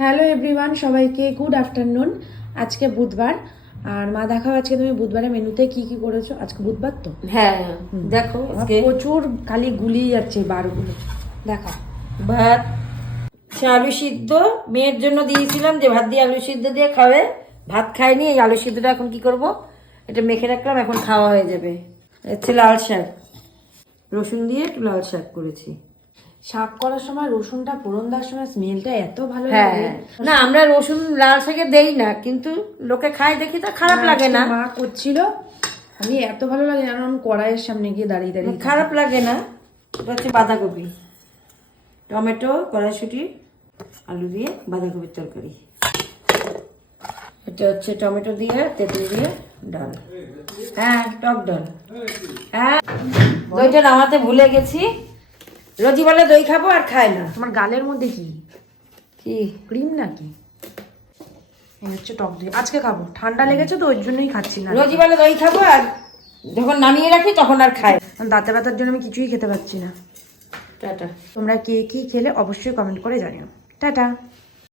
Hello everyone, সবাইকে good afternoon. আজকে বুধবার, আর মা দেখাও আজকে তুমি বুধবারের মেনুতে কি কি করেছো। আজকে বুধবার তো, হ্যাঁ দেখো আমার প্রচুর খালি গুলিয়ে যাচ্ছে বারগুলো। দেখা ভাত, আলু সিদ্ধ মেয়ের জন্য দিয়েছিলাম যে ভাত দিয়ে আলু সিদ্ধ দিয়ে খাবে, ভাত খায়নি। এই আলু সিদ্ধটা এখন কি করব, এটা মেখে রাখলাম, এখন খাওয়া হয়ে যাবে। হচ্ছে লাল শাক, রসুন দিয়ে একটু লাল শাক করেছি। শাক করার সময় রসুনটা ফোড়ন দেওয়ার সময় স্মেলটা এত ভালো হ্যাঁ লাগে। না, আমরা রসুন লাল শাকে দেই না, কিন্তু লোকে খায় দেখি তো খারাপ লাগে না। মা করছিল, আমি এত ভালো লাগে না, আমি কড়াইয়ের সামনে গিয়ে দাঁড়িয়ে দাঁড়িয়ে খারাপ লাগে না। এটা হচ্ছে বাঁধাকপি, টমেটো, কড়াইশুঁটি, আলু দিয়ে বাঁধাকপির তরকারি। এটা হচ্ছে টমেটো দিয়ে তেঁতুল দিয়ে ডাল, হ্যাঁ টক ডাল। হ্যাঁ দইটা নামাতে ভুলে গেছি। রোজি বলে দই খাবো আর খায় না। তোমার গালের মধ্যে কি কি ক্রিম নাকি? এই হচ্ছে টক দই, আজকে খাবো, ঠান্ডা লেগেছে তো ওই জন্যই খাচ্ছি না। রোজি বলে দই খাবো, আর যখন নামিয়ে রাখি তখন আর খায়। দাঁতে ব্যথার জন্য আমি কিছুই খেতে পাচ্ছি না। টাটা। তোমরা কে কি খেলে অবশ্যই কমেন্ট করে জানিও। টাটা।